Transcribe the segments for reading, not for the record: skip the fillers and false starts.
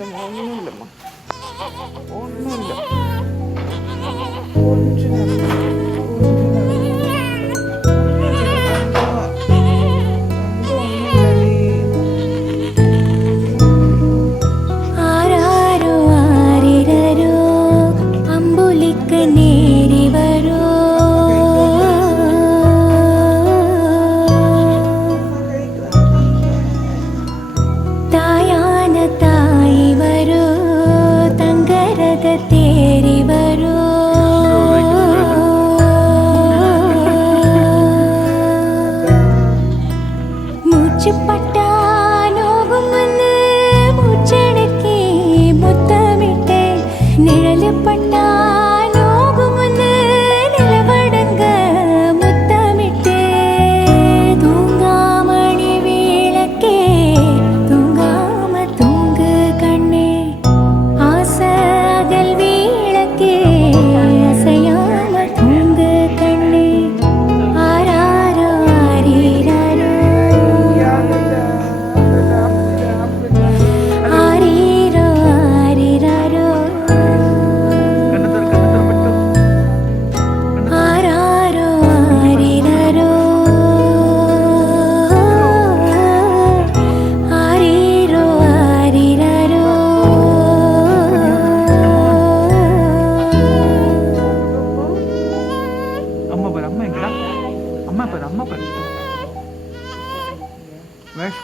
இல்லைம்மா, ஒன்றும் இல்லைம்மா, ஒன்றும் இல்லை. கொஞ்ச நேரம்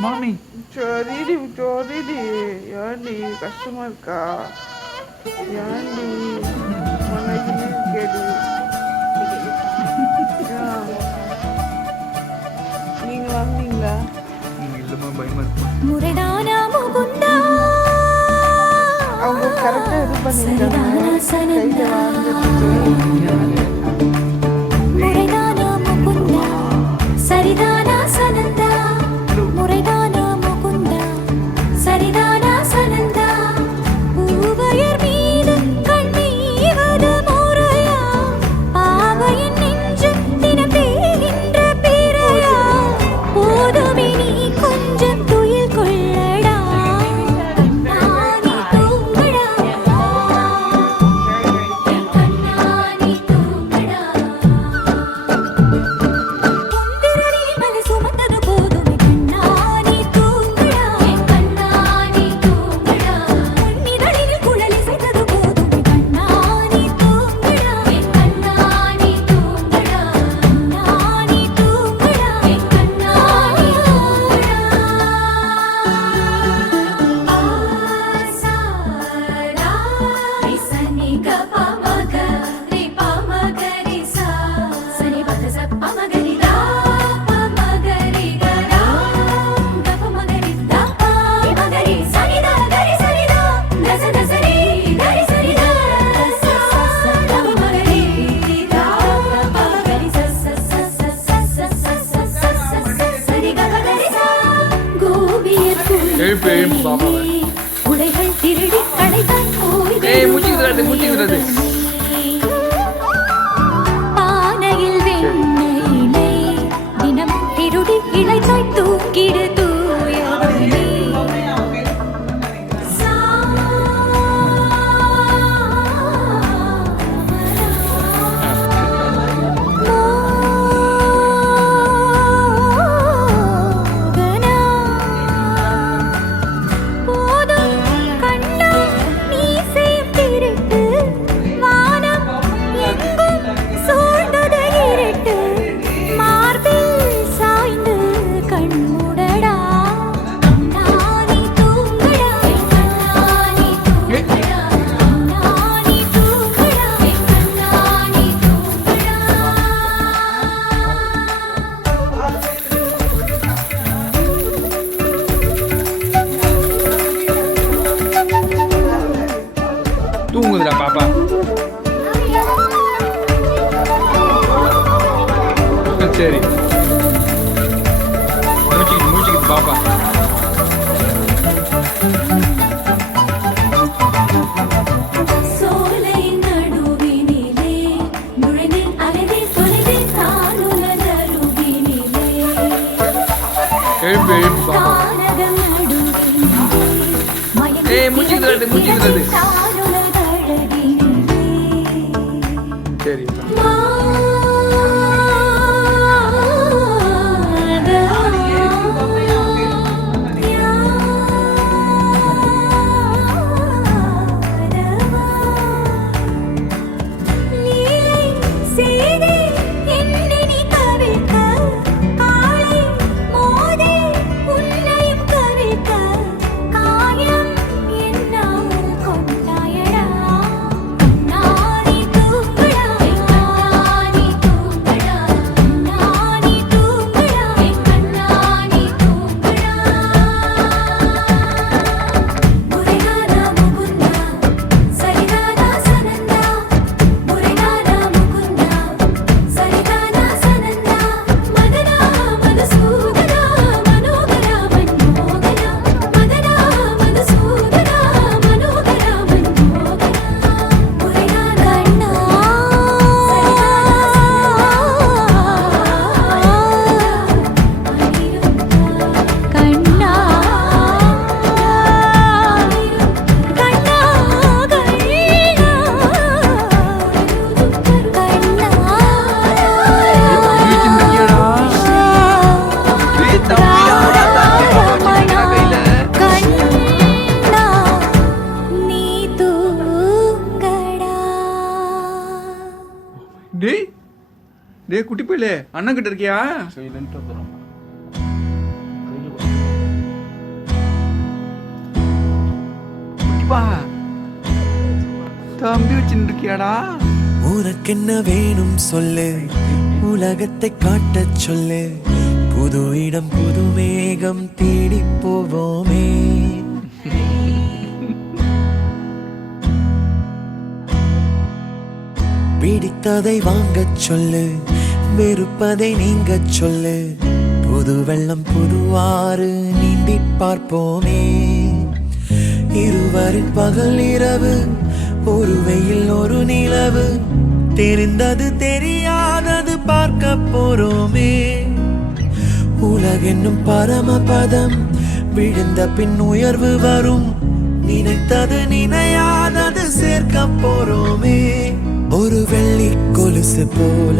மாமி சரிடி சரிடி. ஏன்டி கஷ்டமா இருக்கா? ஏன்டி மனதிலே கேடு? நீங்க வாங்கினீங்களா? இல்லம்மா, பயமா இருக்கு. அவங்க கரெக்டா இது பண்ணிருக்காங்க. கையில வாங்கிட்டு சரிதானா சனந்தா, முறைதானா முகுந்தா, சரிதானா சனந்தா, பூவையர் மீது கண்ணீவது முறையா, பாவையின் நெஞ்சு தினம் தேகின்ற பிறையா, போதுமே நீ கொஞ்சம் துயில் கொள்ளடா, கண்ணானி தூங்கடா, கண்ணானி தூங்கடா. உடைகள் திருடி கடைதான் மூச்சுக்கிறது பானையில் வெண்ணெயினை தினம் திருடி இளைத்தாய் தூக்கிடு தூயவனே. தூங்குதுடா பாப்பா. சரி, மூச்சுக்கிட்டு பாப்பா. எழுப்பு எழுப்பு பாப்பா. ஏய் மூஞ்சிக்கு தராது மூஞ்சிக்கு தராது சரி டேய் டேய் குட்டி போயிலே அண்ணன் கிட்ட இருக்கியா குட்டிப்பா தம்பி வச்சுட்டு இருக்கியாடா உனக்கென்ன வேணும் சொல்லு உலகத்தை காட்டச் சொல்லு புது இடம் புது மேகம் தேடி போவோமே பிடித்ததை வாங்கச் சொல்லு வெறுப்பதை நீங்கச் சொல்லு புது வெள்ளம் புதுவாறு நீந்தி பார்ப்போமே இருவரின் பகல் இரவு ஒரு வெயில் ஒரு நிலவு தெரிந்தது தெரியாதது பார்க்க போறோமே உலகென்னும் பரமபதம் விழுந்த பின் உயர்வு வரும் நினைத்தது நினையாதது சேர்க்க போறோமே ஒரு வெள்ளி கொலுசு போல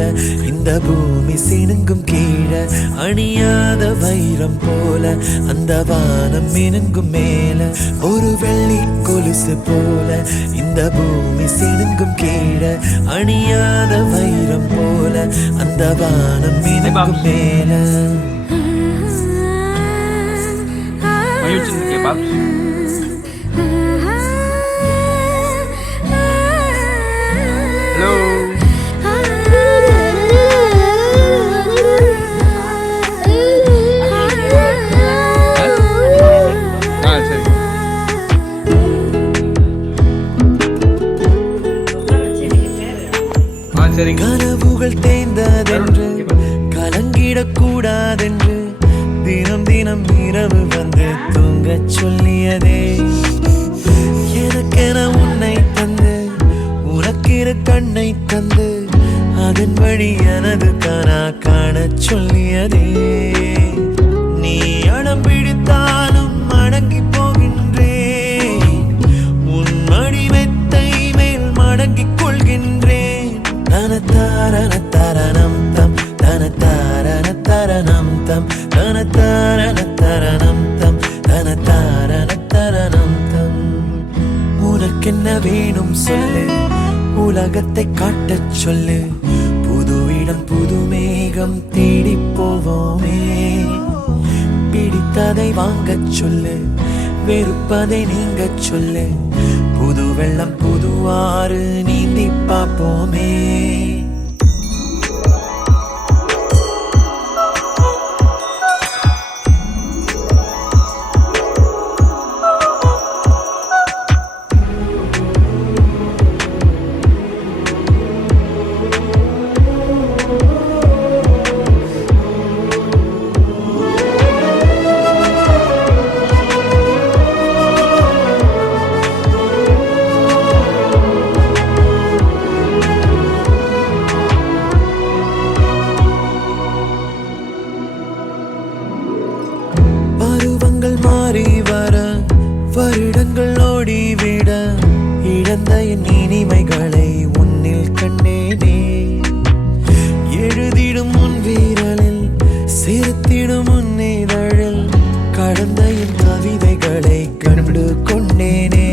இந்த பூமி சினுங்கும் கீழே அணியாத வைரம் போல அந்த வானம் மினுங்கும் மேல ஒரு வெள்ளி கொலுசு போல இந்த பூமி சினுங்கும் கீழே அணியாத வைரம் போல அந்த வானம் மினுங்கும் மேல கனவுகள் தேய்ந்ததென்று கலங்கிடக்கூடாதென்று தினம் தினம் இரவு வந்து தூங்கச் சொல்லியதே எனக்கென உன்னை தந்து உனக்கிரு கண்ணை தந்து அதன் வழி எனது கனா காணச் சொல்லியதே நீ அடம் பிடித்தாலும் அடங்கி போகின்றேன் உன் மடி மெத்தை மேல் மடங்கிக் கொள்கின்றேன் தனத்தாரண தரணம் தம் தனத்தாரண தரணம் தம் தனத்தாரண தரணம் தம் தனத்தாரண தரணம் தம் உனக்கென்ன வேணும் சொல்லு உலகத்தை காட்டச் சொல்லு புது இடம் புது மேகம் தேடி போவோமே பிடித்ததை வாங்கச் சொல்லு வெறுப்பதை நீங்கச் சொல்லு புது வெள்ளம் புதுவாறு நீந்தி பார்ப்போமே குழந்தையின் இனிமைகளை உன்னில் கண்டேனே. எழுதிடும் உன் வீரலில் சிரித்திடும் உன் இதழில் கடந்தையின் கவிதைகளை கண்டு கொண்டேனே.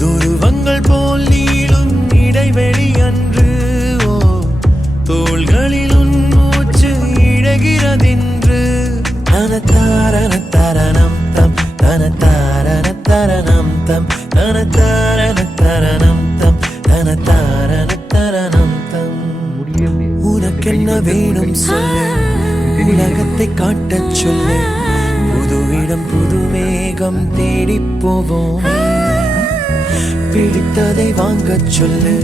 துருவங்கள் போல் நீளும் இடைவெளி அன்று தோள்களில் உன் மூச்சு இழகிறதென்று. தனத்தாரண தரணம் தம் தனத்தாரண தரணம் தம் தனத்தாரண தரணம் தம் தனத்தாரண தரணம் தம். உனக்கென்ன வேணும் சொல்லு, உலகத்தை காட்டச் சொல்லு, புது இடம் புது மேகம் தேடி போவோம். பிடித்ததை வாங்கச் சொல்லு,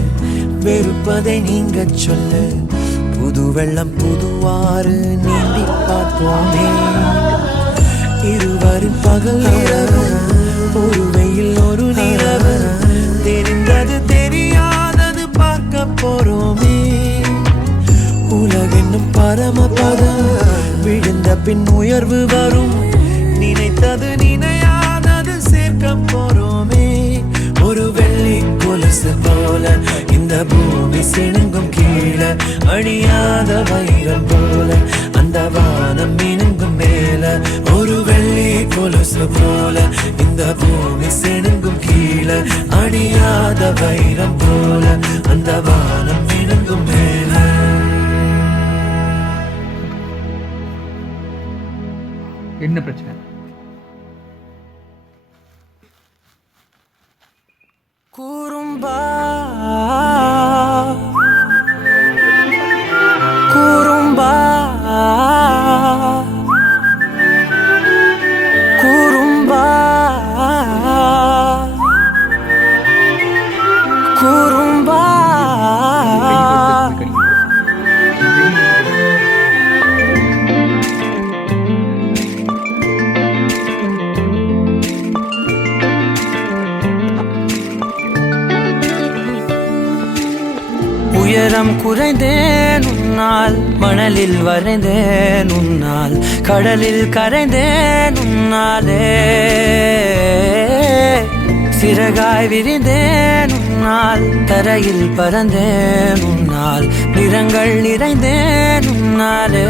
வெறுப்பதை நீங்கச் சொல்லு, புது வெள்ளம் புதுவாறு நீந்தி பார்ப்போமே. இருவரின் பகல் இரவு, ஒரு வெயில் ஒரு நிலவு, தெரிந்தது தெரியாதது பார்க்க போறோமே. உலகென்னும் பரமபதம், விழுந்த பின் உயர்வு வரும், நினைத்தது நினையாதது சேர்க்க போறோமே. ஒரு வெள்ளி கொலுசு போல இந்த பூமி சிணுங்கும் கீழே, அழியாத வைரம் போல அந்த வானம் மினுங்கும் மேல. ஒரு வெள்ளி கொலுசு போல இந்த பூமி சிணுங்கும் கீழே, அழியாத வைரம் போல அந்த வானம் மினுங்கும் மேல. என்ன பிரச்சனை? குறும்பா குறும்பா குறும்பா குறும்பா. உயரம் குறைந்தேன் உன்னால், மணலில் வரைந்தேன் உன்னால், கடலில் கரைந்தேன் உன்னாலே. சிறகாய் விரிந்தேன் உன்னால், தரையில் பறந்தேன் உன்னால், நிறங்கள் நிறைந்தேன் உன்னாலே.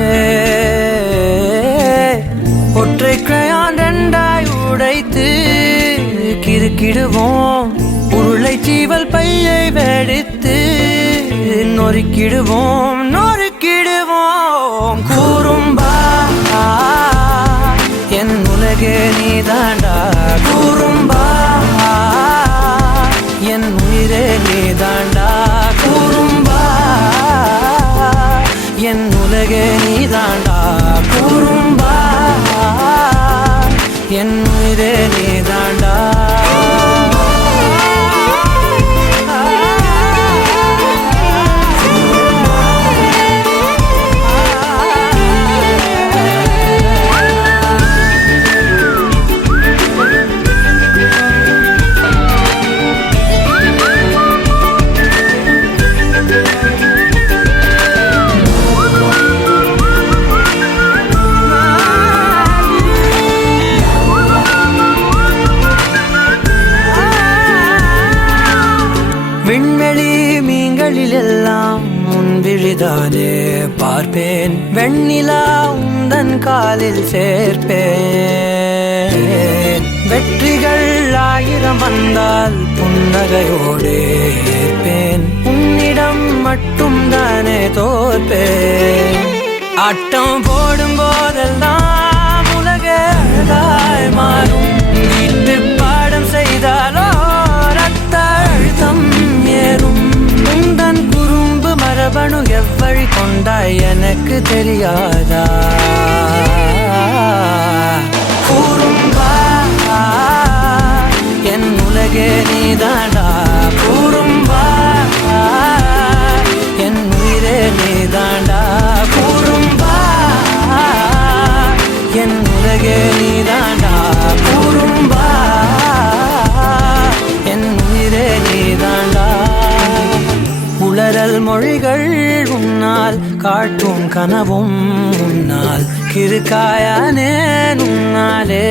ஒற்றை கிரையான் ரெண்டாய் உடைத்து கிறுக்கிடுவோம், உருளை சீவல் பையை வெடித்து நொறுக்கிடுவோம் நொறுக்கிடுவோம். குறும்பா என் உலகே நீதாண்டா, குறும்பா என் உயிரே நீதாண்டா, குறும்பா என் உலகே நீதாண்டா, குறும்பா என் உயிரே நீதாண்டா. விண்வெளி மீன்களில் எல்லாம் முன்விழிதானே பார்ப்பேன், வெண்ணிலா உந்தன் காலில் சேர்ப்பேன். வெற்றிகள் 1000 வந்தால் புன்னகையோடு ஏற்பேன், உன்னிடம் மட்டும் தானே தோற்பேன். ஆட்டம் போடும் போதெல்லாம் உலக அழகாய் மாறும், வீட்டு பாடம் செய்தாலோ ரத்த அழுத்தம் ஏறும். உந்தன் குறும்பு மரபணு எவ்வழி கொண்டாய் எனக்கு தெரியாதா? குறும்பா என் உலகே நீதாண்டா, குறும்பா என் உயிரே நீதாண்டா, குறும்பா என் உலகே நீதாண்டா, குறும்பா என் உயிரே நீதாண்டா. உளறல் மொழிகள் உன்னால், காட்டும் கனவும் உன்னால், கிறுக்காயானே உன்னாலே.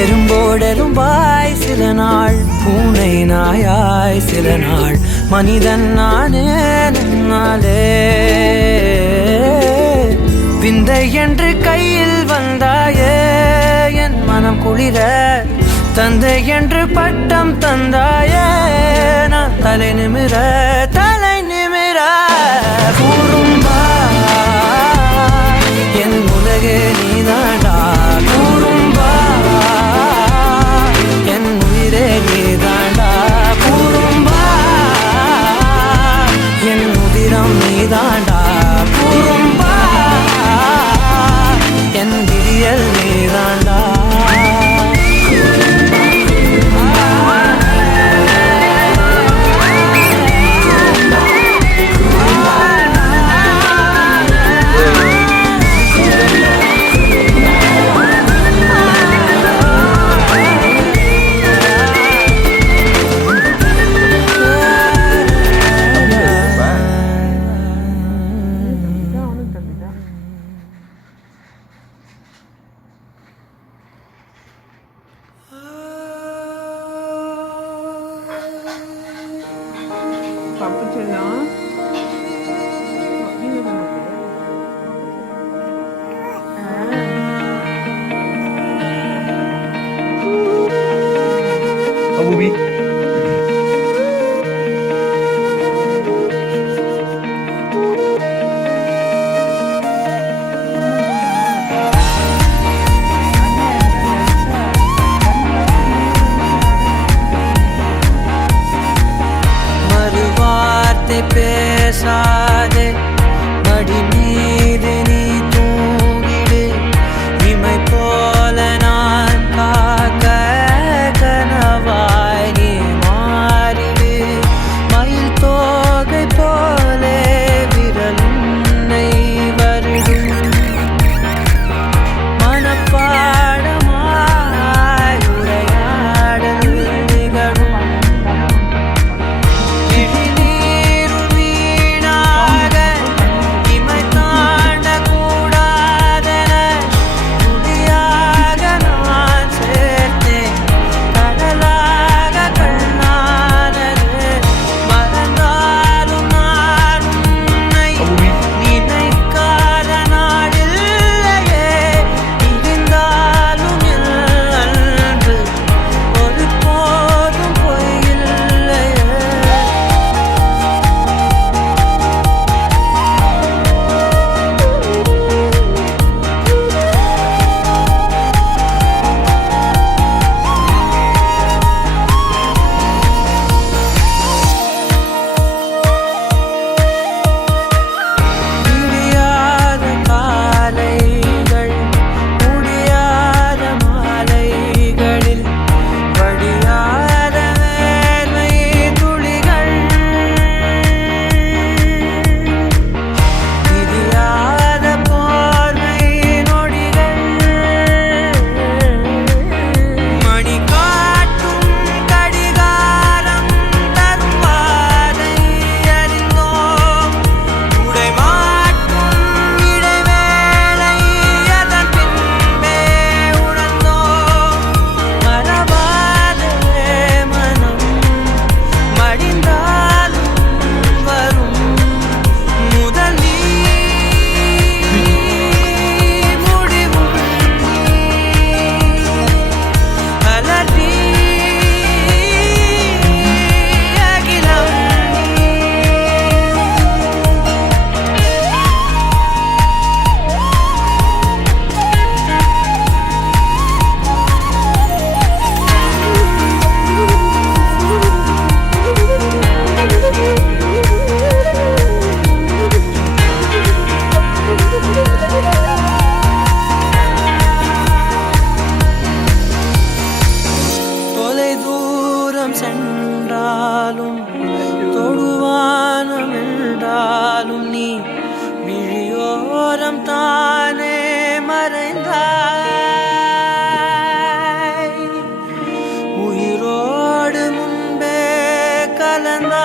எறும்போடெரும்பாய் சில நாள் பூனை நாயாய் சில நாள் மனிதன் நானே நாளே விந்தை என்று கையில் வந்தாயே என் மனம் குளிர தந்தை என்று பட்டம் தந்தாயே நான் தலை நிமிர கூறும்பா என் உலகே நீதாண்டா கூறும்பா என் உயிரே நீதாண்டா கூறும்பா என் உதிரம் நீதாண்டா கூறும்பா என் விடியல் நீதாண்டா பப்பு செல்லம் அபூபி பேசாதே மடி மீது நீ தூங்கிடு இமை போல நான் காக்க கனவாய் நீ மாறிடு மயில் தோகை போலே விரலுன்னை வருடும் மனப்பாடமாய் உரையாடல் நிகழும் சென்றாலும் தொடுவானம் என்றாலும் நீ விழியோரம் தானே மறைந்தாய் உயிரோடு முன்பே கலந்தாய்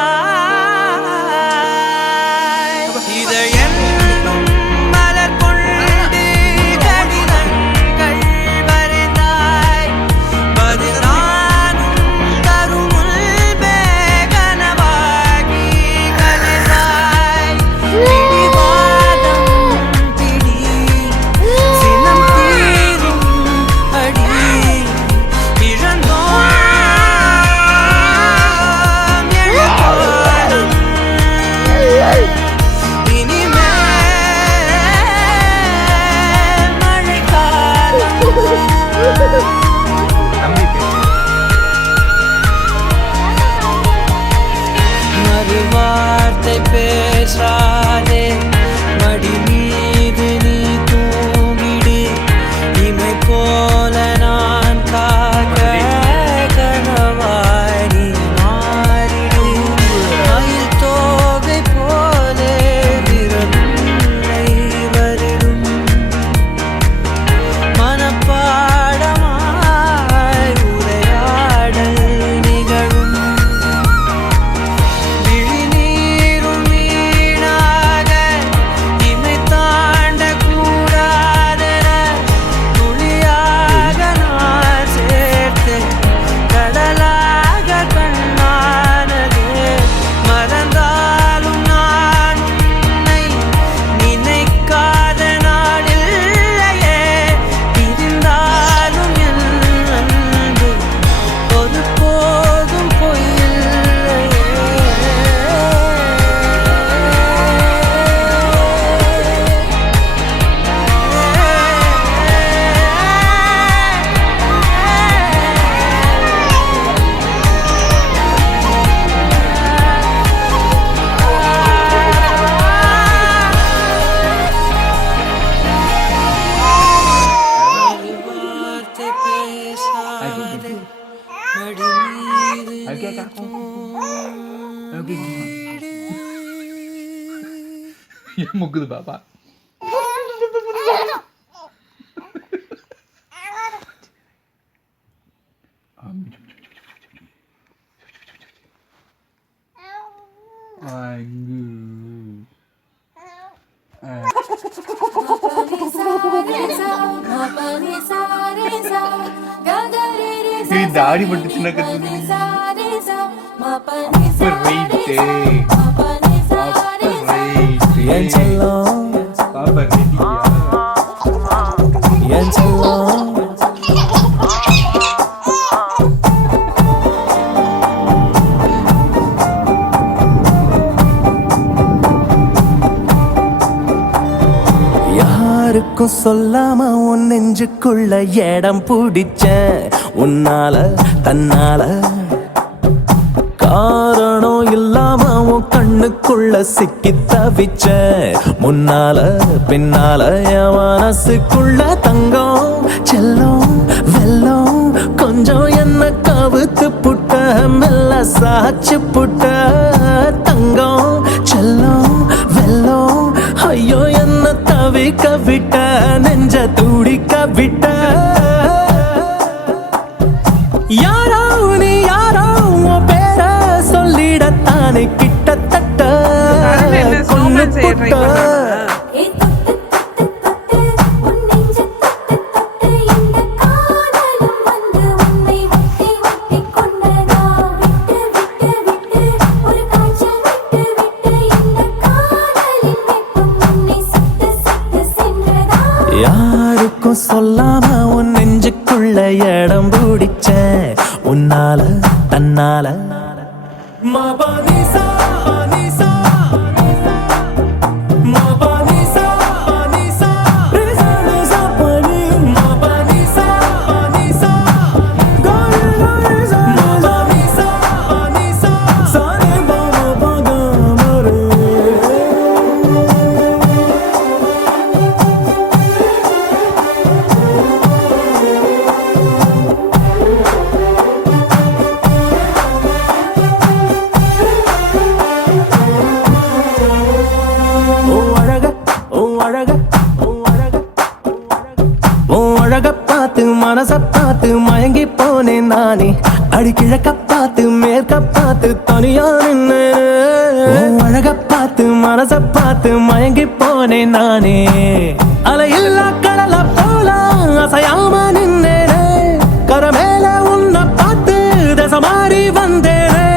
இதழென்னும் மலர் கொண்டு கடிதங்கள் வரைந்தாய் பதில் நானும் மடி மீது ஓகே ஓகே ஏன் முக்குது பாப்பா இந்த ஆடி பட்டு சின்ன கத்து என் செல்லம் பாப்பா ரெடியா என் செல்லம் யாருக்கும் சொல்லாம உன் நெஞ்சுக்குள்ள இடம் பிடிச்சேன் உன்னால தன்னால காரணம் இல்லாம உன் கண்ணுக்குள்ள சிக்கி தவிச்சேன் முன்னால பின்னால என் மனசுக்குள்ள தங்கம் செல்லம் வெல்லம் கொஞ்சம் என்ன கவுத்து புட்ட மெல்ல சாச்சு புட்ட தங்கம் செல்லம் வெல்லம் ஐயோ என்ன தவிக்க விட்ட நெஞ்ச துடிக்க விட்ட யாரோ நீ யாரோ உன் பேர சொல்லிடத்தானே கிட்டத்தட்ட கொண்டு புட்ட யாருக்கும் சொல்லாம உன் நெஞ்சுக்குள்ள இடம் பிடிச்சேன் உன்னால தன்னால மபனிசா பனிசா மபனிசா பனிசா ரிசா பனி மபனிசா பனிசா கரிசா மபனிசா பனிசா சானே பாமா பகமரே அழக பார்த்து மனச பார்த்து மயங்கி போனேன் நானே அடி கிழக்க பார்த்து மேற்க பார்த்து தனியா நின்னு அழக பார்த்து மனச பார்த்து மயங்கி போனேன் நானே அலையில்லா கடல போல அசையாம நின்னேனே கரமேல உன்னை பார்த்து தசை மாறி வந்தேனே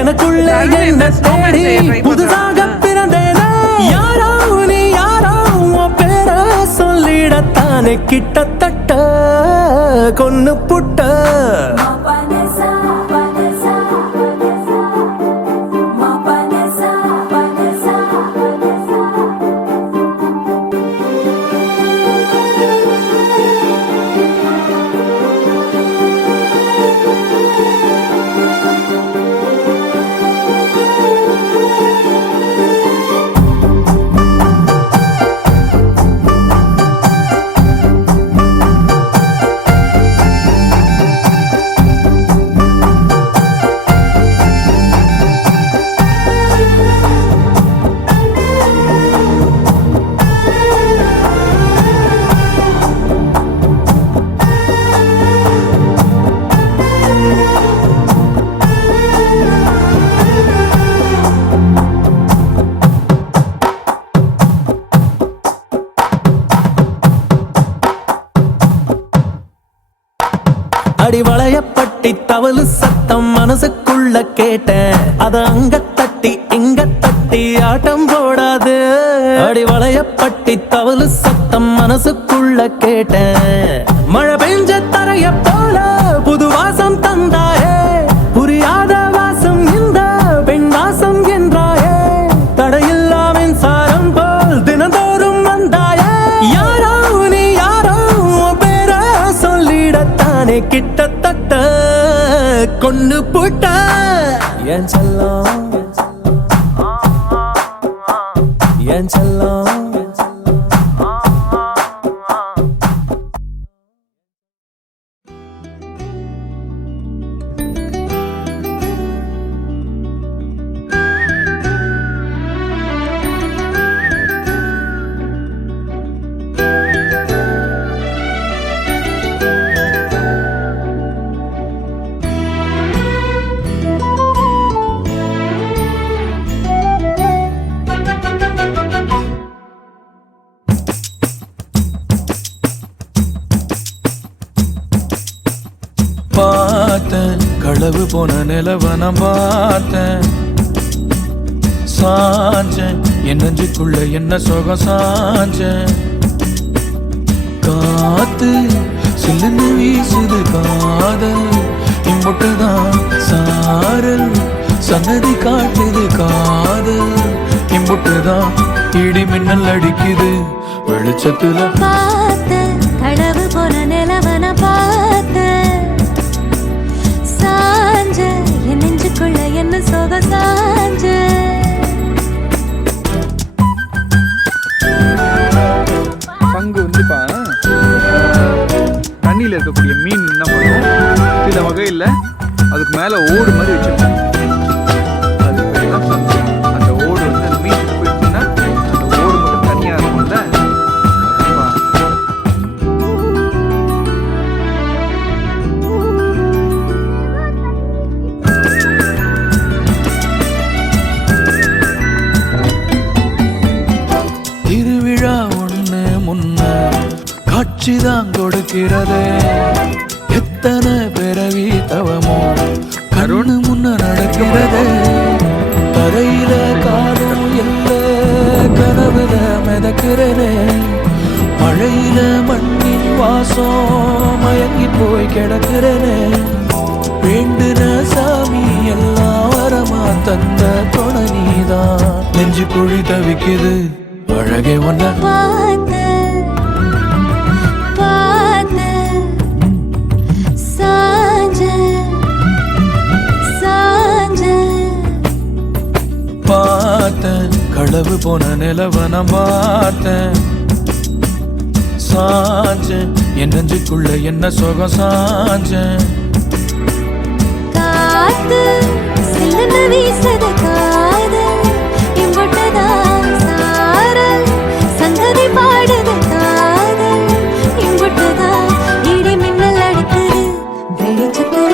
எனக்குள்ள என்ன தேடி புதுசாக பிறந்தேனே யாரோ நீ யாரோ உன் பேர சொல்லிடத்தானே கிட்டத்தட்ட கொன்னு புட்ட அடி வளையப்பட்டி தவளு சத்தம் மனசுக்குள்ள கேட்டேன் அத அங்க தட்டி இங்க தட்டி ஆட்டம் போடாது அடி வளையப்பட்டி தவளு சத்தம் மனசுக்குள்ள கேட்டேன் மழை பெஞ்ச தரைய போல புது வாசம் தந்தாயே புரியாத வாசம் இந்த பெண் வாசம் என்றாயே தடையில்லா மின்சாரம் போல் தினந்தோறும் வந்தாயே யாரோ நீ யாரோ பேர சொல்லிடத்தானே கிட்டத்தட்ட கொண்டு போட்ட என் செல்லம் என் செல்லம் பார்த்தேன் களவு போன நிலவன பார்த்தேன் சாஞ்சேன் என் நெஞ்சுக்குள்ள என்ன சுகம் சாஞ்சேன் காத்து சில்லுன்னு வீசுது காதல் இம்புட்டுதான் சாரல் சன்னதி காட்டுது காதல் இம்புட்டுதான் இடி மின்னல் அடிக்குது வெளிச்சத்துல பார்த்த களவு போன நிலவன பார்த்த சாஞ்ச என் நெஞ்சுக்குள்ள என்ன சோக சாஞ்ச பங்கு வந்துப்பா தண்ணியில் இருக்கக்கூடிய மீன் என்ன பண்ணும் சில வகையில் அதுக்கு மேலே ஓடு மாதிரி வச்சிருக்கோம் அது பேர் தான் பங்கு. அந்த ஓடு வந்து அந்த மீன் போயிடுச்சுன்னா அந்த ஓடு மட்டும் தனியாக இருக்கும்ல அதுப்பா. திருவிழா ஒண்ணு முன்ன காட்சிதான் கொடுக்கிறதே எத்தனை பிறவி தவமோ கருணு முன்ன நடக்கிறதே தரையில காலம் இல்ல கனவுல மிதக்கிறனே மழையில மண்ணின் வாசம் மயங்கி போய் கிடக்கிறனே வேண்டுன சாமி எல்லாம் வரமா தந்த துணை நீதான் நெஞ்சு குழி தவிக்குது அழகே ஒன்ன பார்த்த பார்த்த சாஞ்ச சாஞ்ச பார்த்தேன் களவு போன நிலவன பார்த்தேன் சாஞ்சேன் என் நெஞ்சுக்குள்ள என்ன சுகம் சாஞ்சேன் காத்து சில்லுன்னு வீசுது காதல் இம்புட்டுதான் சாரல் சங்கதி பாடுது காதல் இம்புட்டுதான் இடி மின்னல் அடிக்குது வெளிச்சத்துல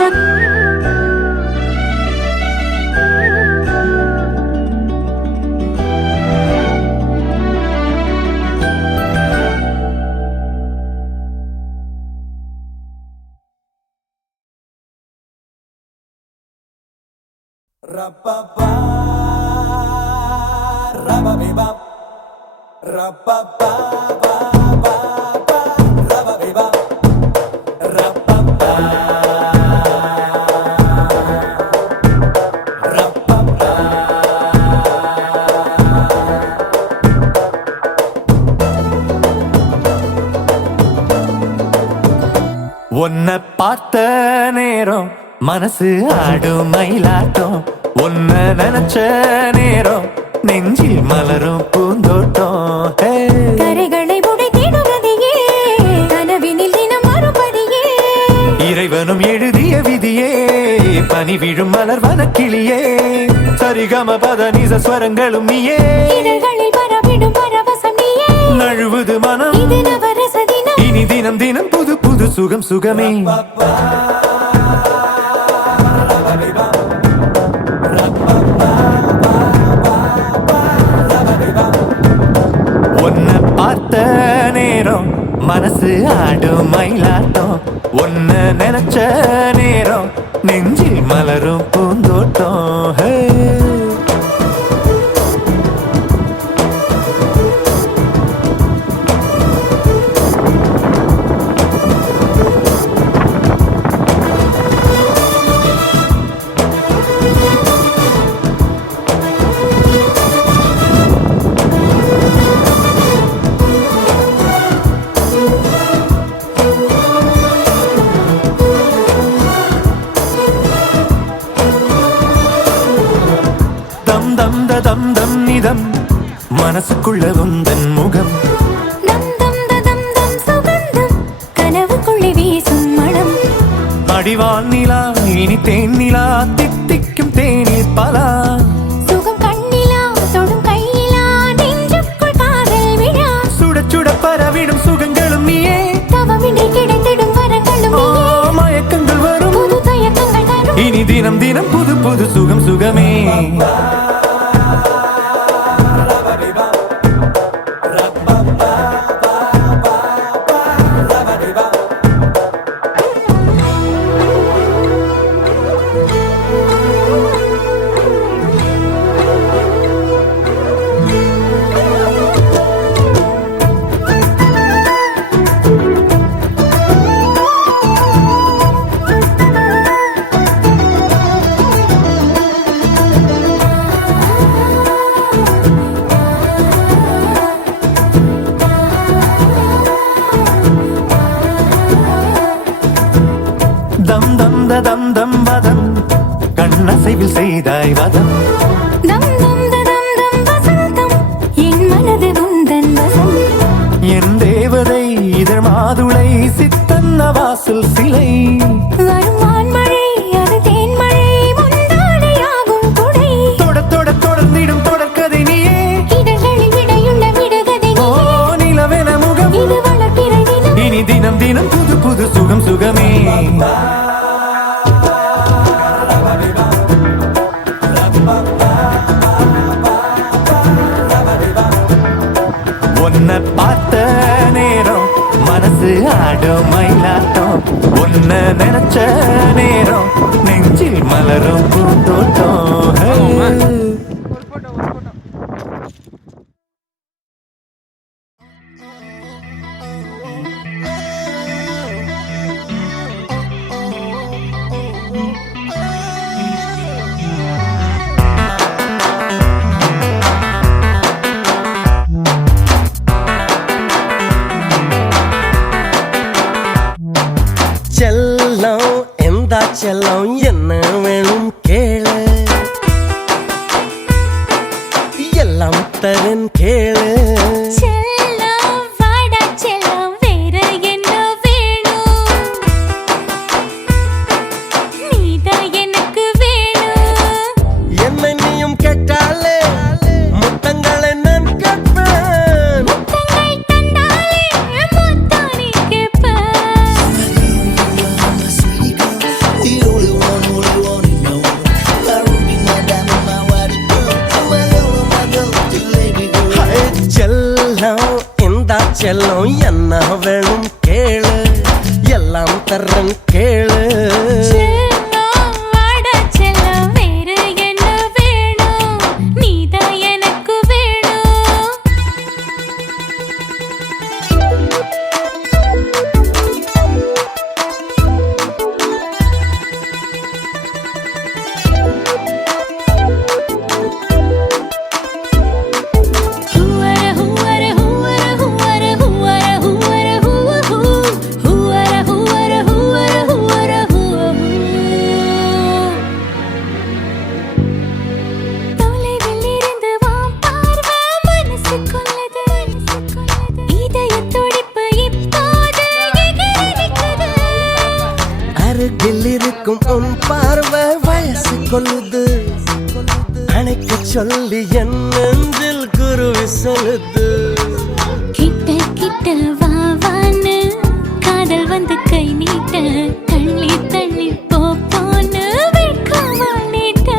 உன்னை பார்த்த நேரம் மனசு ஆடும் மயிலாட்டம் உன்னை நினைச்ச நேரம் நெஞ்சில் மலரும் பூந்தோட்டம் ஹே. கரைகளை உடைத்திடுவதையே கனவினில் தினம் மறுபடியே இறைவனும் எழுதிய விதியே பனி விழும் மலர் வனக்கிளியே சரிகம பத நிச ஸ்வரங்களும் நீயே இதழ்களில் பரவிடும் பரவசம் நீயே நழுவுது மனம் இது நவரச தினம் இனி தினம் தினம் புது புது சுகம் சுகமே உன்னை பார்த்த நேரம் மனசு ஆடும் மயிலாட்டம் உன்னை நினைச்ச நேரம் நெஞ்சில் மலரும் பூந்தோட்டம் ஹே. தம் தம் த தம் தம் நிதம் மனசுக்குள்ள உந்தன் முகம் நம் தம் தம் தம் சுகந்தம் கனவுக்குள்ளே வீசும் மனம் அடிவான் நிலா இனி தேன் நிலா தித்திக்கும் தேநீர் பலா சுகம் கண்ணிலா தொடும் கையிலா நெஞ்சுக்குள் காதல் விழா சுட சுட பரவிடும் சுகங்களும் நீயே தவமின்றி கிடைத்திடும் வரங்களும் ஓ, நீயே மயக்கங்கள் வரும் புது தயக்கங்கள் தரும் இனி தினம் தினம் புது புது சுகம் சுகமே தம் தம் வதம் கண்ணசைவில் செய்தாய் வதம் தம் தம் ததம் தம் வசந்தம் என் மனது உந்தன் வசம் என் தேவதை இதழ் மாதுளை சித்தன்ன வாசல் சிலை வருமான் மழை அது தேன்மழை முந்தானையாகும் குடை தொட தொட தொடர்ந்திடும் தொடர்கதை நீயே இதழ்களில் விடையுள்ள விடுகதை ஓ நிலவென முகம் இது வளர்ப்பிறை தினம் இனி தினம் தினம் புது புது சுகம் சுகமே உன்னை பார்த்த நேரம் மனசு ஆடும் மயிலாட்டம் உன்னை நினைச்ச நேரம் நெஞ்சில் மலரும் பூந்தோட்டம் செல்லம் எந்த செல்லம் என்ன வேணும் கேளு எல்லாம் தரன் கேளு செல்லம் வாடா செல்லம் வேற என்ன வேணும் நீதான் எனக்கு வேணும் என்ன நீயும் கேட்டாலே முத்தங்களை நான் கேட்பேன் முத்தங்கள் தந்தாலே முத்தானே கேட்பேன் செல்லம் எந்த செல்லம் என்ன வேணும் கேளு எல்லாம் தரன் கேளு செல்லம் வாடா செல்லம் வேற என்ன வேணும் நீதான் எனக்கு வேணும் ஹூவர ஹூவர ஹூவர ஹூவர ஹூவர ஹூவர ஹூவ ஹூவர ஹூவர ஹூவர ஹூவர ஹூவ தொலைவில் இருந்து வா பார்வை மனசு கொள்ளது இதய துடிப்பு இப்போது எகிரிக்குது அருகில் இருக்கும் உன் பார்வை வயசு கொள்ளுது அணைக்க சொல்லி என் நெஞ்சில் குருவி சொல்லுது கிட்ட கிட்ட வா வான்னு காதல் வந்து கை நீட்ட தள்ளி தள்ளி போ போன்னு வெட்கமா நீட்ட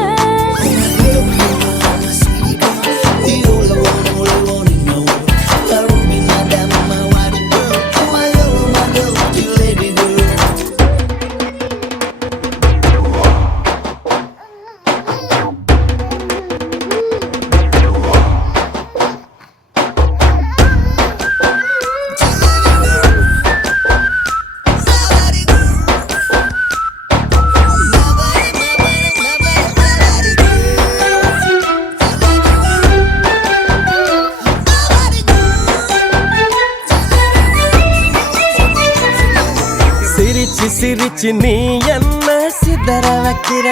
சிரிச்சு சிரிச்சு நீ என்ன சிதற வைக்கிற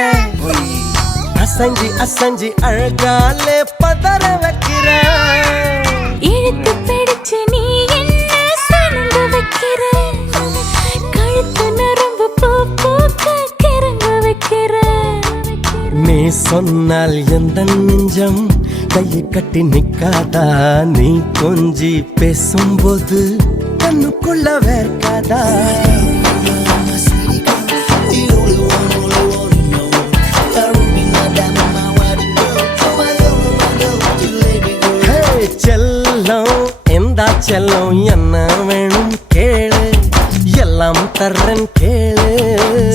அசஞ்சி அசஞ்சி அழகாலே பதற வைக்கிற இழுத்து பிடிச்சு நீ என்ன சனங்க வைக்கிற கழுத்து நரம்பு பூ பூக்க கிறங்க வைக்கிற நீ சொன்னால் எந்த நெஞ்சம் கையை கட்டி நிக்காதா நீ கொஞ்சி பேசும்போது கண்ணுக்குள்ள வேர்க்காதா ஹே, செல்லம் எந்த செல்லம் என்ன வேணும் கேளு எல்லாம் தர்றேன் கேளு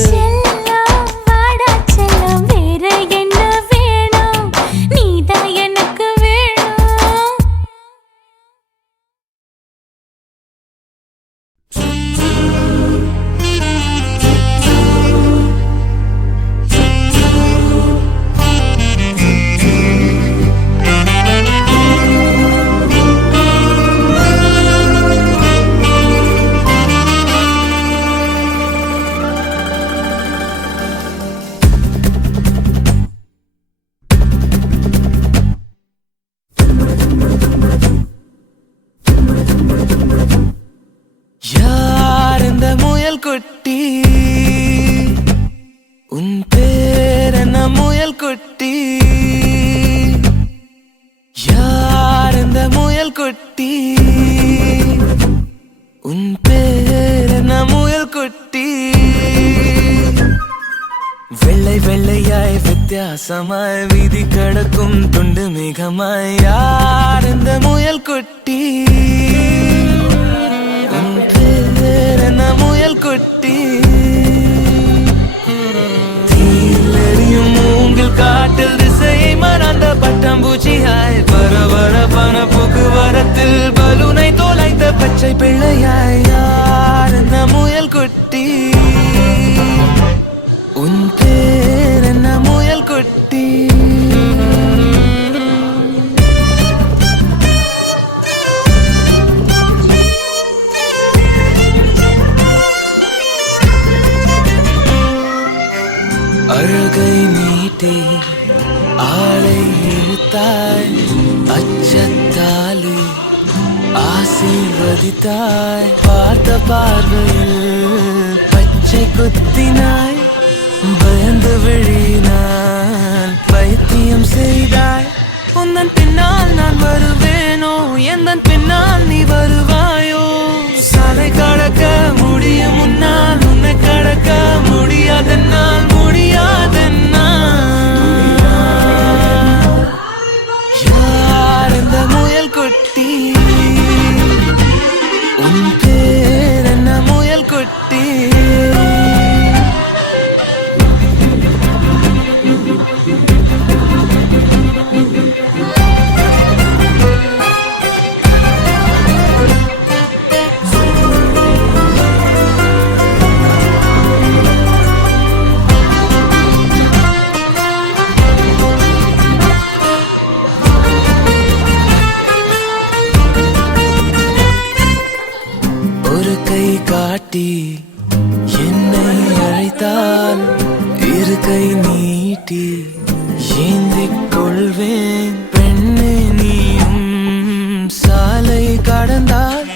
செல்லம் வாடா செல்லம் வேற என்ன வேணும் நீதான் எனக்கு வேணும் குட்டி உன் பேர் என்ன முயல் குட்டி யார் இந்த முயல் குட்டி உன் பேர் என்ன முயல் குட்டி வெள்ளை வெள்ளையாய் வித்தியாசமாய் வீதி கடக்கும் துண்டு மிகமாய் யார் இந்த முயல் குட்டி உன் பேர் என்ன முயல் குட்டி தீலெறியும் மூங்கில் காட்டில் திசையை மறந்த பட்டாம்பூச்சியாய் வர வர பண போக்குவரத்தில் பலூனை தோலைத்த பச்சை பிள்ளையாய் யார் இந்த முயல் குட்டி உன் பேர் என்ன முயல் குட்டி அழகை நீட்டி ஆளை இழுத்தாய் அச்சத்தாலே ஆசீர்வதித்தாய் பார்த்த பார்வையில் பச்சை குத்தினாய் பயந்து விழினான் பைத்தியம் செய்தாய் உந்தன் பின்னால் நான் வருவேனோ எந்தன் பின்னால் நீ வருவாயோ சாலை கடக்க முடியும் முன்னால் உன்னை கடக்க முடியாதென்னால் யார் இந்த முயல் குட்டி உன் பேர் என்ன முயல் குட்டி ஒரு கை காட்டி என்னை அழைத்தால் இரு கை நீட்டி ஏந்திக் கொள்வேன் பெண்ணே நீயும் சாலை கடந்தால்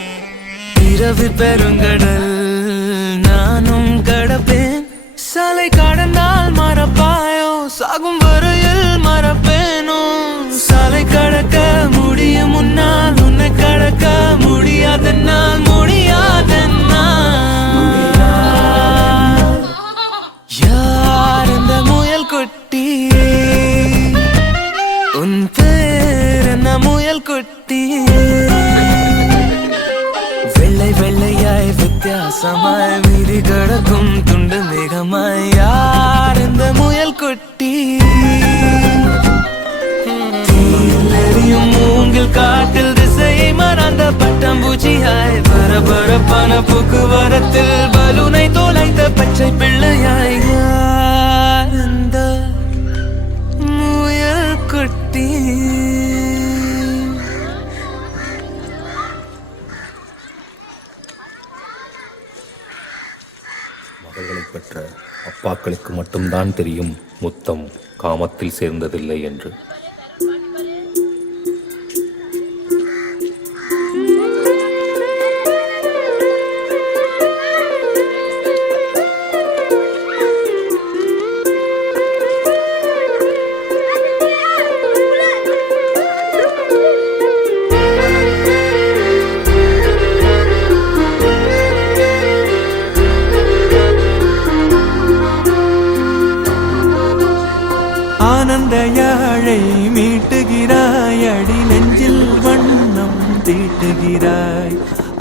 இரவு பெருங்கடல் நானும் கடப்பேன் சாலை கடந்தால் மறப்பாயோ சாகும் வரையில் மறப்பேனோ சாலை கடக்க முடியும் முன்னால் உன்னை கடக்க முடியாதென்னால் யார் இந்த முயல் குட்டி உன் பேர் என்ன முயல் குட்டி வெள்ளை வெள்ளையாய் வித்தியாசமாய் வீதி கடக்கும் துண்டு மேகமாய் யார் இந்த முயல் குட்டி தீலெறியும் மூங்கில் காட்டில் திசையை மறந்த பட்டாம்பூச்சியாய் பரபரப்பான போக்குவரத்தில் பலூனை தோலைத்த பச்சை பிள்ளையாய் யார் இந்த முயல் குட்டி மகள்களை பெற்ற அப்பாக்களுக்கு மட்டும்தான் தெரியும் முத்தம் காமத்தில் சேர்ந்ததில்லை என்று. ஆனந்த யாழை மீட்டுகிறாய் அடி நெஞ்சில் வண்ணம் தீட்டுகிறாய்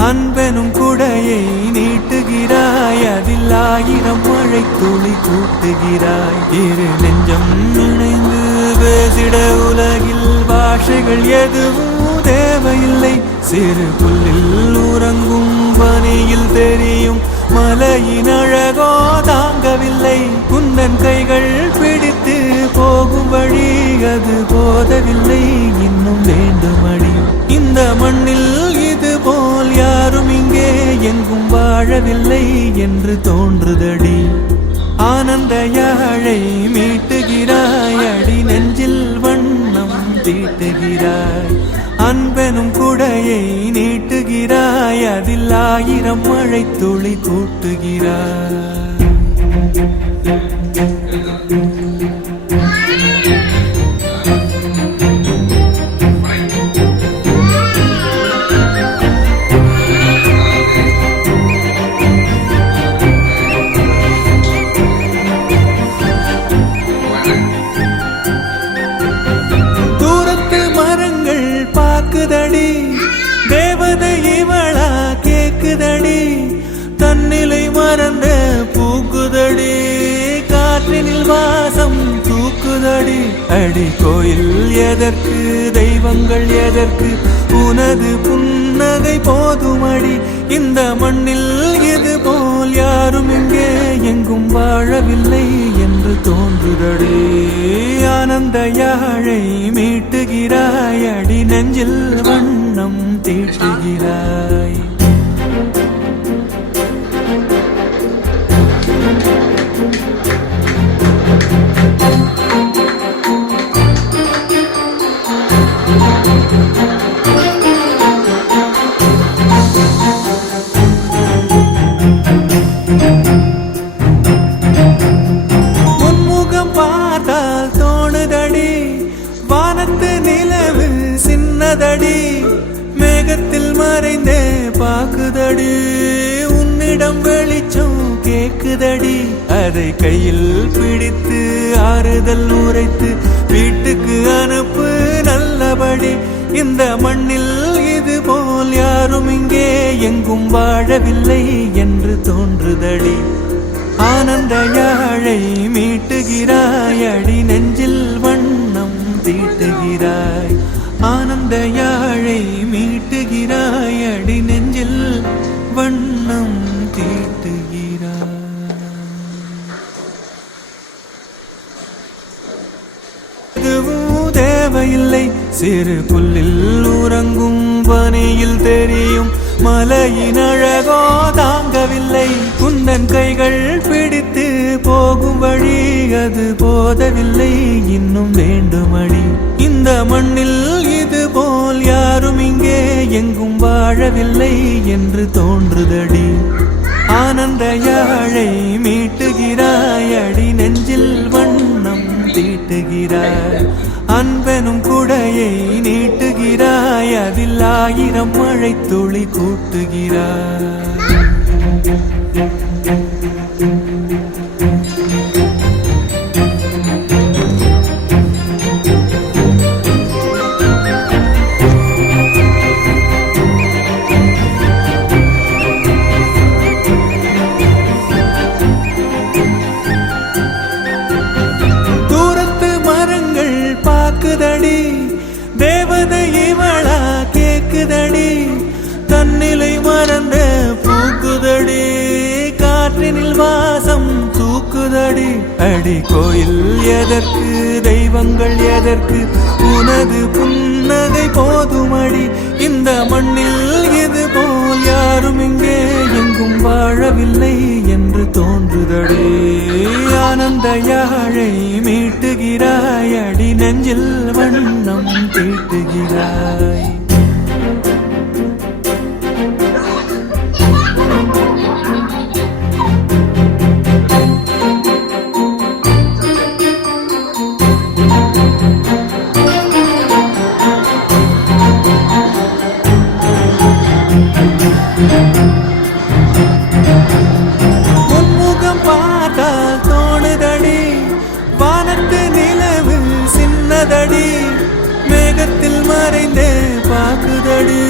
அன்பெனும் குடையை நீட்டுகிறாய் அதில் 1000 மழை துளி கூட்டுகிறாய் இரு நெஞ்சம் இணைந்து பேசிட உலகில் பாஷைகள் எதுவும் தேவையில்லை சிறு புல்லில் உறங்கும் பனியில் தெரியும் மலையின் அழகோ தாங்கவில்லை குந்தன் கைகள் பிடித்து போகும் வழி அது போதவில்லை இன்னும் வேண்டுமடி இந்த மண்ணில் இது போல் யாரும் இங்கே எங்கும் வாழவில்லை என்று தோன்றுதடி ஆனந்த யாழை மீட்டுகிறாய் அடி நெஞ்சில் வண்ணம் தீட்டுகிறாய் அன்பெனும் குடையை நீட்டுகிறாய் அதில் 1000 மழை துளி கூட்டுகிறாய். தூரத்து மரங்கள் பாக்குதடி, தேவதை இவளா கேக்குதடி, தன்னிலை மறந்த பூக்குதடி, காற்றினில் வாசம் தூக்குதடி. அடி கோயில் எதற்கு, தெய்வங்கள் எதற்கு, உனது புன்னகை போதுமடி. இந்த மண்ணில் இது போல் யாரும் இங்கே எங்கும் வாழவில்லை என்று தோன்றுதடி. ஆனந்த யாழை மீட்டுகிறாய், அடி நெஞ்சில் வண்ணம் தீட்டுகிறாய். முன்முகம் பார்த்தால் தோணுதடி, வானத்து நிலவு சின்னதடி, மேகத்தில் மறைந்தே பாக்குதடி, உன்னிடம் வெளிச்சம் கேக்குதடி. அதை கையில் பிடித்து ஆறுதல் உரைத்து வீட்டுக்கு அனுப்பு நல்லபடி. இந்த மண்ணில் இது போல் யாரும் இங்கே எங்கும் வாழவில்லை என்று தோன்றுதடி. ஆனந்த யாழை மீட்டுகிறாய், அடி நெஞ்சில் வண்ணம் தீட்டுகிறாய். ஆனந்த யாழை மீட்டுகிறாய், அடி நெஞ்சில் வண்ணம் தீட்டுகிறாய். எதுவும் தேவையில்லை, சிறு புல்லில் உறங்கும் பனியில் தெரியும் மலையின் அழகோ தாங்கவில்லை. குந்தன் கைகள் பிடித்து போகும் வழி அது போதவில்லை, இன்னும் வேண்டுமடி. இந்த மண்ணில் இது போல் யாரும் இங்கே எங்கும் வாழவில்லை என்று தோன்றுதடி. ஆனந்த யாழை மீட்டுகிறாய், அடி நெஞ்சில் வண்ணம் தீட்டுகிறாய். அன்பெனும் குடையை நீட்டுகிறாய், அதில் 1000 மழை துளி கூட்டுகிறாய். தூரத்து மரங்கள் பாக்குதடி, தேவதை இவளா கேக்குதடி, தன்னிலை மறந்த பூக்குதடி, காற்றினில் வாசம் தூக்குதடி. அடி கோயில் எதற்கு, தெய்வங்கள் எதற்கு, உனது புன்னகை போதுமடி. இந்த மண்ணில் இது போல் யாரும் இங்கே எங்கும் வாழவில்லை என்று தோன்றுதடி. ஆனந்த யாழை மீட்டுகிறாய், அடி நெஞ்சில் வண்ணம் தீட்டுகிறாய். முன்முகம் பார்த்தால் தோணுதடி, வானத்து நிலவு சின்னதடி, மேகத்தில் மறைந்தே பாக்குதடி,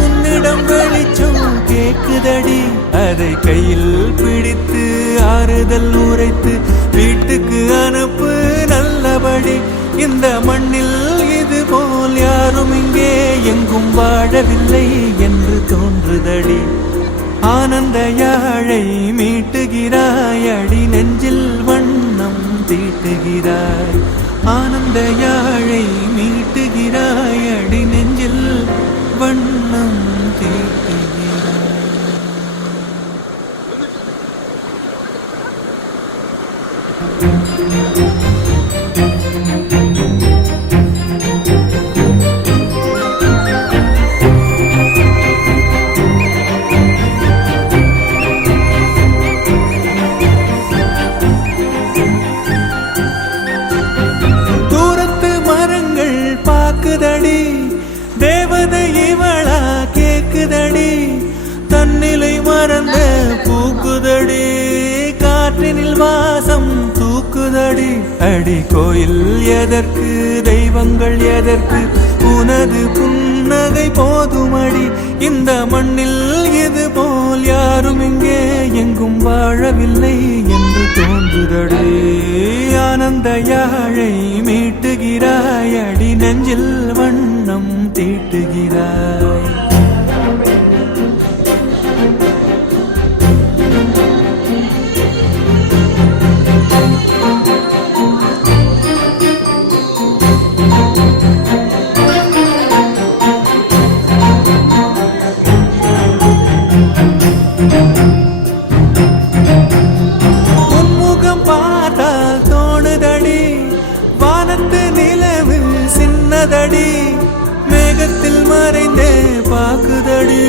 உன்னிடம் வெளிச்சம் கேக்குதடி. அதை கையில் பிடித்து ஆறுதல் உரைத்து வீட்டுக்கு அனுப்பு நல்லபடி. இந்த மண்ணில் இது போல் யாரும் இங்கே எங்கும் வாழவில்லை என்று தோன்றுதடி. ஆனந்த யாழை மீட்டுகிறாய், அடி நெஞ்சில் வண்ணம் தீட்டுகிறாய். ஆனந்த யாழை மீட்டுகிறாய், அடி நெஞ்சில் வண்ணம் தீட்டுகிறாய். தோணுதடி தேவதை இவளா கேக்குதடி தன்னிலை மறந்த பூக்குதடி காற்றினில் வாசம் தூக்குதடி அடி கோயில் எதற்கு தெய்வங்கள் எதற்கு உனது புன்னகை போதுமடி இந்த மண்ணில் இது போல் யாரும் இங்கே எங்கும் வாழவில்லை என்று தோன்றுதடி ஆனந்த யாழை மீட்டுகிறாய் அடி நெஞ்சில் வண்ணம் தீட்டுகிறாய் மேகத்தில் மறைந்தே பாக்குதடி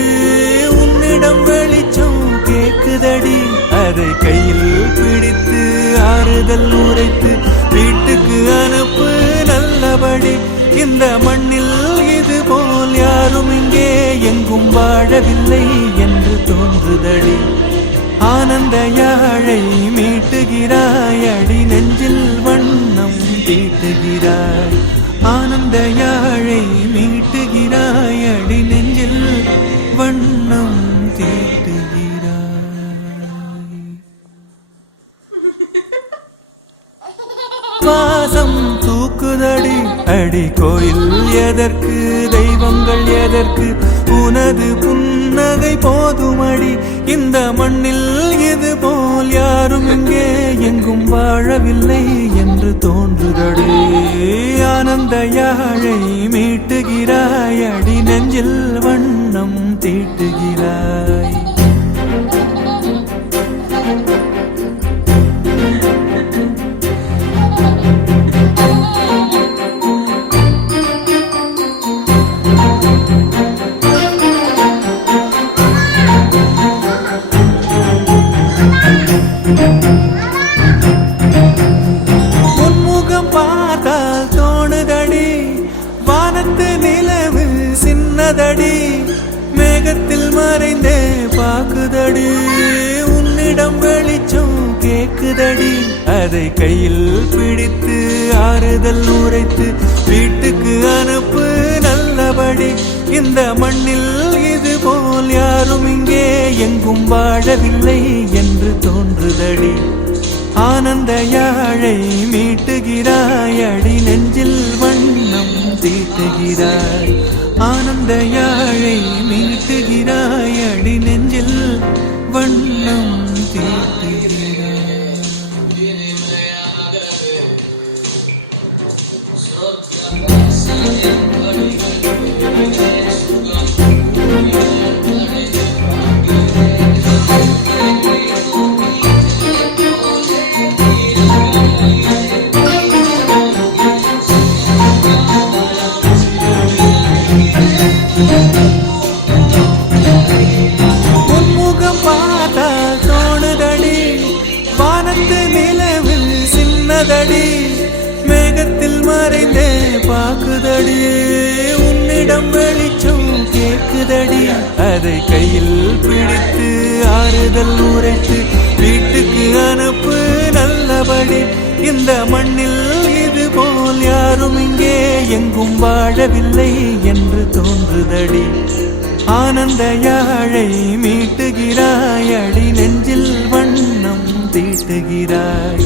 உன்னிடம் வெளிச்சம் கேக்குதடி அதை கையில் பிடித்து ஆறுதல் உரைத்து வீட்டுக்கு அனுப்பு நல்லபடி இந்த மண்ணில் இது போல் யாரும் இங்கே எங்கும் வாழவில்லை என்று தோன்றுதடி ஆனந்த யாழை மீட்டுகிறாய் அடி நெஞ்சில் வண்ணம் தீட்டுகிறாய் ஆனந்த யாழை மீட்டுகிறாய் அடி நெஞ்சில் வண்ணம் தீட்டுகிறாய் வாசம் தூக்குதடி அடி கோயில் எதற்கு தெய்வங்கள் எதற்கு உனது புன்னகை போதுமடி இந்த மண்ணில் இது போல் யாரும் இங்கே எங்கும் வாழவில்லை என்று தோன்றுதடி ஆனந்த யாழை மீட்டுகிறாய் அடி நெஞ்சில் வண்ணம் தீட்டுகிறாய் மேகத்தில் மறைந்தே பாக்குதடி உன்னிடம் வெளிச்சம் கேக்குதடி அதை கையில் பிடித்து ஆறுதல் உரைத்து வீட்டுக்கு அனுப்பு நல்லபடி இந்த மண்ணில் இது போல் யாரும் இங்கே எங்கும் வாழவில்லை என்று தோன்றுதடி ஆனந்த யாழை மீட்டுகிறாய் அடி நெஞ்சில் வண்ணம் தீட்டுகிறாய் ஆனந்த யாழை மீட்டுகிறாய் அடி நெஞ்சில் வண்ணம் தீட்டுகிறாய் உன்முகம் பார்த்தால் தோணுதடி வானத்து நிலவில் சின்னதடி மேகத்தில் மறைந்தே பாக்குதடி உன்னிடம் வெளிச்சம் கேக்குதடி அதை கையில் பிடித்து ஆறுதல் உரைத்து வீட்டுக்கு அனுப்பு நல்லபடி இந்த மண்ணில் இது போல் யாரும் இங்கே எங்கும் வாழவில்லை என்று தோன்றுதடி ஆனந்த யாழை மீட்டுகிறாய் அடி நெஞ்சில் வண்ணம் தீட்டுகிறாய்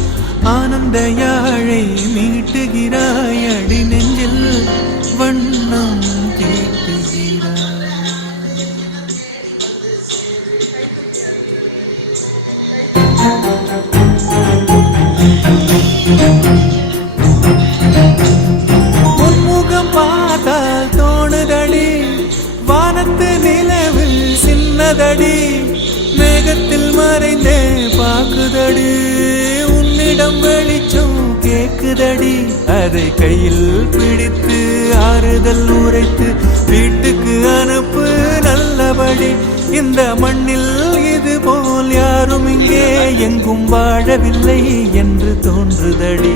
ஆனந்த யாழை மீட்டுகிறாய் அடி நெஞ்சில் வண்ணம் தீட்டுகிறாய் உன்முகம் பார்த்தால் தோணுதடி வானத்து நிலவில் சின்னதடி மேகத்தில் மறைந்தே பாக்குதடி உன்னிடம் வெளிச்சம் கேக்குதடி அதை கையில் பிடித்து ஆறுதல் உரைத்து வீட்டுக்கு அனுப்பு நல்லபடி இந்த மண்ணில் இது போல் யாரும் இங்கே எங்கும் வாழவில்லை என்று தோன்றுதடி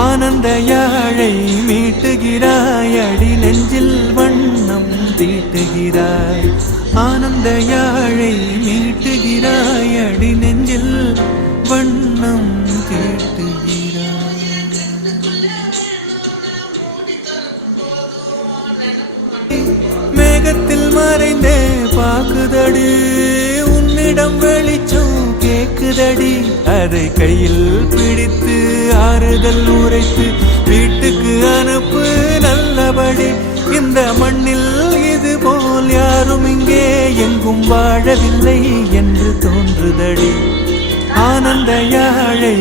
ஆனந்த யாழை மீட்டுகிறாய் அடி நெஞ்சில் வண்ணம் தீட்டுகிறாய் ஆனந்த யாழை மீட்டுகிறாய் அடி நெஞ்சில் வண்ணம் தீட்டுகிறாய் மேகத்தில் மறைந்தே பாக்குதடி உன்னிடம் வெளிச்சம் கேக்குதடி அதை கையில் பிடித்து ஆறுதல் உரைத்து வீட்டுக்கு அனுப்பு நல்லபடி இந்த மண்ணில் இது போல் யாரும் இங்கே எங்கும் வாழவில்லை என்று தோன்றுதடி ஆனந்த யாழை